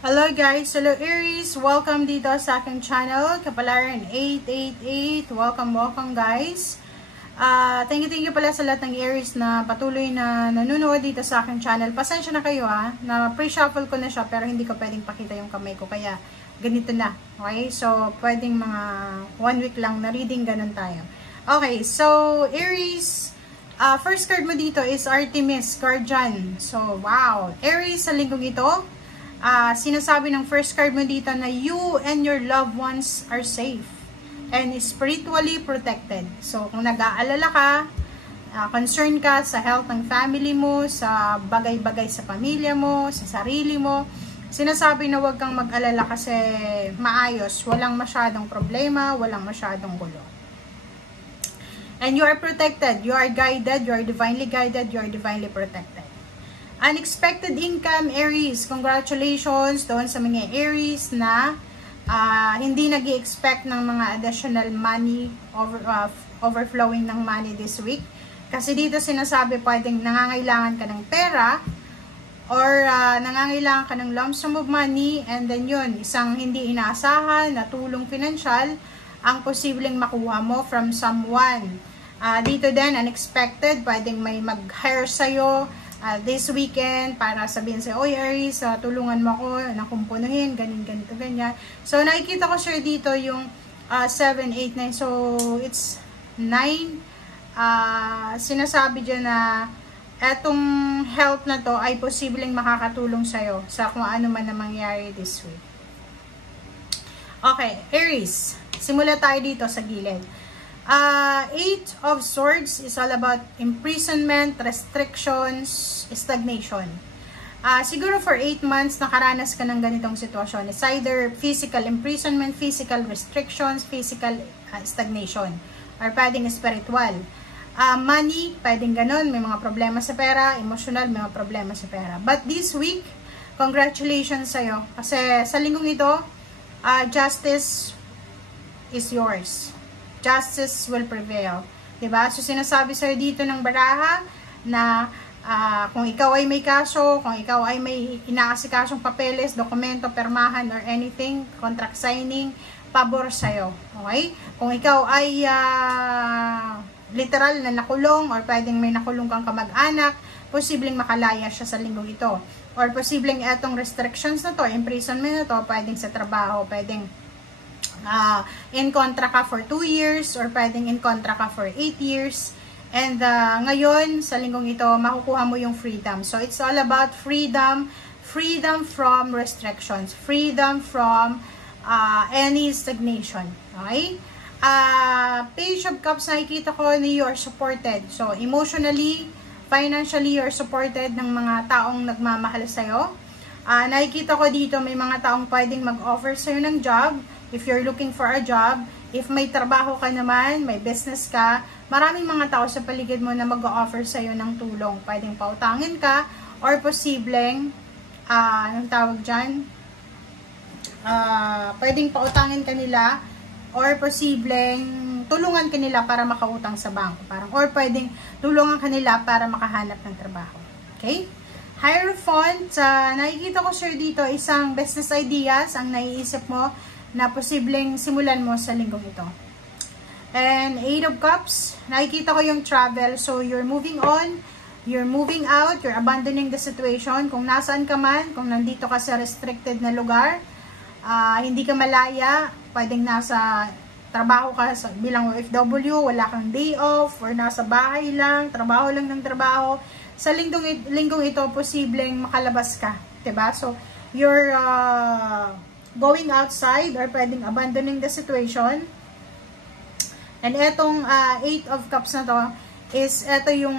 Hello guys! Hello Aries! Welcome dito sa aking channel, Kapalaran 888. Welcome guys! Thank you pala sa lahat ng Aries na patuloy na nanonood dito sa aking channel. Pasensya na kayo na pre-shuffle ko na siya pero hindi ko pwedeng pakita yung kamay ko kaya ganito na. Okay? So, pwedeng mga 1 week lang na reading, ganun tayo. Okay, so Aries, first card mo dito is Artemis, Guardian. So, wow! Aries, sa linggong ito, sinasabi ng first card mo dito na you and your loved ones are safe and spiritually protected. So, kung nag-aalala ka, concern ka sa health ng family mo, sa bagay-bagay sa pamilya mo, sa sarili mo, sinasabi na huwag kang mag-alala kasi maayos, walang masyadong problema, walang masyadong gulo. And you are protected, you are guided, you are divinely guided, you are divinely protected. Unexpected income, Aries. Congratulations doon sa mga Aries na hindi nag-i-expect ng mga additional money, overflowing ng money this week. Kasi dito sinasabi pwedeng nangangailangan ka ng pera or nangangailangan ka ng lump sum of money and then yun, isang hindi inaasahan na tulong pinansyal ang posibleng makuha mo from someone. Dito din, unexpected, pwedeng may mag-hire sa'yo this weekend para sabihin sa'yo, oy Aries, tulungan mo ako na kumpunuhin, ganito, ganyan. So, nakikita ko sure dito yung 7, 8, 9. So, it's 9. Sinasabi dyan na etong health na to ay posibleng makakatulong sa'yo sa kung ano man na mangyari this week. Okay, Aries, simula tayo dito sa gilid. 8 of Swords is all about imprisonment, restrictions, stagnation. Siguro for 8 months nakaranas ka ng ganitong sitwasyon. It's either physical imprisonment, physical restrictions, physical stagnation, or pwedeng spiritual. Money, pwedeng ganun, may mga problema sa pera, emotional, may mga problema sa pera. But this week, congratulations sa'yo. Kasi sa linggong ito, justice is yours. Justice will prevail. Diba? So, sinasabi sa'yo dito ng baraha na kung ikaw ay may kaso, kung ikaw ay may inaasikasong papeles, dokumento, permahan, or anything, contract signing, pabor sa'yo. Okay? Kung ikaw ay literal na nakulong or pwedeng may nakulong kang kamag-anak, posibleng makalaya siya sa linggong ito. Or posibleng etong restrictions na to, imprisonment na to, pwedeng sa trabaho, pwedeng in contra ka for 2 years or pwedeng in contra ka for 8 years. And ngayon, sa linggong ito, makukuha mo yung freedom. So, it's all about freedom. Freedom from restrictions. Freedom from any stagnation. Okay? Page of Cups, nakikita ko na you are supported. So, emotionally, financially, you are supported ng mga taong nagmamahal sa'yo. Nakikita ko dito, may mga taong pwedeng mag-offer sa'yo ng job. If you're looking for a job, if may trabaho ka naman, may business ka, maraming mga tao sa paligid mo na mag-offer sa'yo ng tulong. Pwedeng pautangin ka, or posibleng, anong tawag dyan? Pwedeng pautangin ka nila, or posibleng tulungan ka nila para makautang sa bangko. Or pwedeng tulungan ka nila para makahanap ng trabaho. Okay? Hierophant, nakikita ko sir dito, isang business ideas ang naiisip mo na posibleng simulan mo sa linggong ito. And 8 of Cups, nakikita ko yung travel. So, you're moving on, you're moving out, you're abandoning the situation. Kung nasaan ka man, kung nandito ka sa restricted na lugar, hindi ka malaya, pwedeng nasa trabaho ka bilang OFW, wala kang day off, or nasa bahay lang, trabaho lang ng trabaho. Sa linggong ito, posibleng makalabas ka. Diba? So, you're going outside or pwedeng abandoning the situation. And etong 8 of Cups na to is eto yung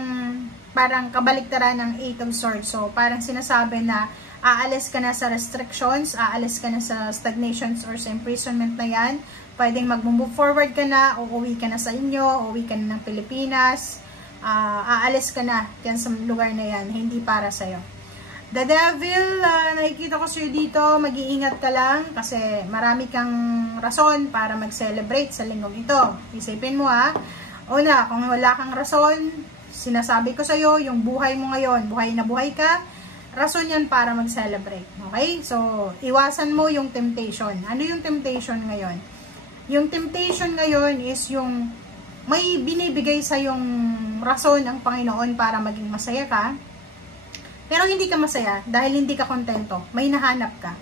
parang kabaliktaran ng 8 of Swords. So, parang sinasabi na aalis ka na sa restrictions, aalis ka na sa stagnations or sa imprisonment na yan. Pwedeng mag-move forward ka na, uuwi ka na sa inyo, uuwi ka na ng Pilipinas, aalis ka na yan sa lugar na yan, hindi para sa'yo. The Devil, nakikita ko sa'yo dito, mag-iingat ka lang kasi marami kang rason para mag-celebrate sa linggong ito. Isipin mo una, kung wala kang rason, sinasabi ko sa'yo, yung buhay mo ngayon, buhay na buhay ka, rason yan para mag-celebrate. Okay? So, iwasan mo yung temptation. Ano yung temptation ngayon? Yung temptation ngayon is yung may binibigay sa yung rason ang Panginoon para maging masaya ka. Pero hindi ka masaya dahil hindi ka kontento. May nahanap ka.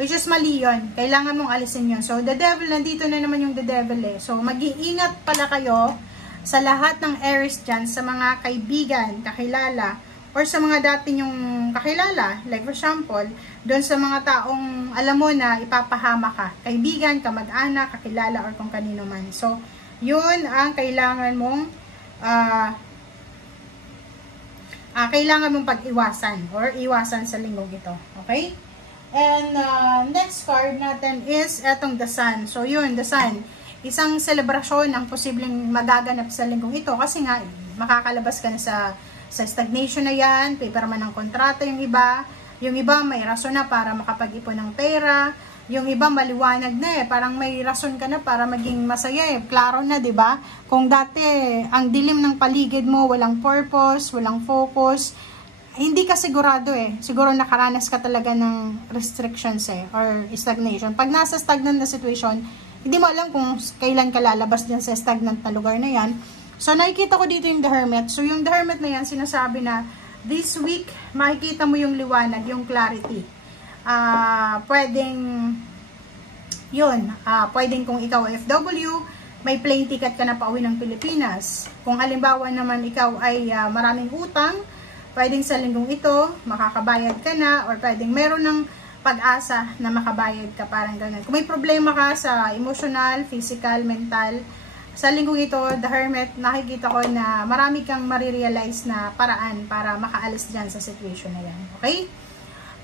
Which is mali yun. Kailangan mong alisin yun. So, the devil, nandito na naman yung the devil eh. So, mag-iingat pala kayo sa lahat ng Aries dyan, sa mga kaibigan, kakilala, or sa mga dati yung kakilala, like for example, doon sa mga taong alam mo na ipapahama ka. Kaibigan, kamag-anak, kakilala, or kung kanino man. So, yun ang kailangan mong pag-iwasan or iwasan sa linggong ito. Okay? And next card natin is etong The Sun. So yun, The Sun. Isang selebrasyon ang posibleng magaganap sa linggong ito kasi nga makakalabas ka na sa stagnation na yan, paper man ng kontrata yung iba. Yung iba may rason na para makapag-ipon ng pera. Yung iba maliwanag na eh, parang may rason ka na para maging masaya eh. Klaro na, 'di ba? Kung dati ang dilim ng paligid mo, walang purpose, walang focus, hindi ka sigurado eh. Siguro nakaranas ka talaga ng restrictions eh, or stagnation. Pag nasa stagnant na situation, hindi mo alam kung kailan ka lalabas dyan sa stagnant na lugar na yan. So, nakikita ko dito yung The Hermit. So, yung The Hermit na yan, sinasabi na, this week, makikita mo yung liwanag, yung clarity. Pwedeng kung ikaw FW, may plane ticket ka na pauwi ng Pilipinas. Kung halimbawa naman ikaw ay maraming utang, pwedeng sa linggong ito, makakabayad ka na, or pwedeng meron ng pag-asa na makabayad ka, parang ganun. Kung may problema ka sa emotional, physical, mental, sa linggong ito, The Hermit, nakikita ko na marami kang marirealize na paraan para makaalis dyan sa situation na yan. Okay?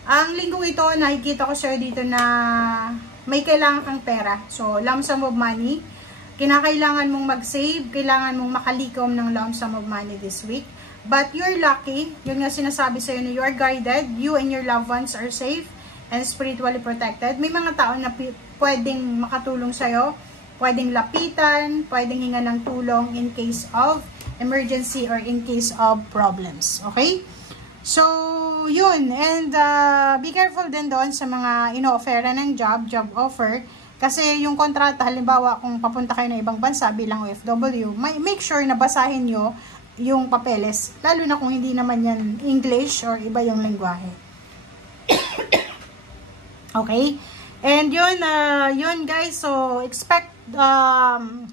Ang linggong ito, nakikita ko sa'yo dito na may kailangan kang pera. So, lump sum of money. Kinakailangan mong mag-save, kailangan mong makalikom ng lump sum of money this week. But you're lucky, yun nga sinasabi sa'yo na you are guided, you and your loved ones are safe and spiritually protected. May mga tao na pwedeng makatulong sa'yo, pwedeng lapitan, pwedeng hinga ng tulong in case of emergency or in case of problems. Okay? So, yun. And be careful din doon sa mga ino-offeran ng job offer. Kasi yung kontrata, halimbawa kung papunta kayo ng ibang bansa bilang OFW, make sure na basahin nyo yung papeles, lalo na kung hindi naman yan English or iba yung lengguwahe. Okay? And yun guys, so expect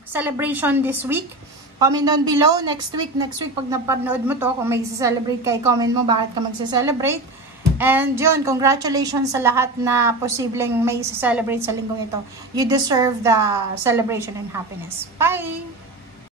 celebration this week. Comment down below next week pag napanood mo to, kung may celebrate ka, comment mo bakit ka magse-celebrate. And yun, congratulations sa lahat na posibleng may celebrate sa linggong ito. You deserve the celebration and happiness. Bye!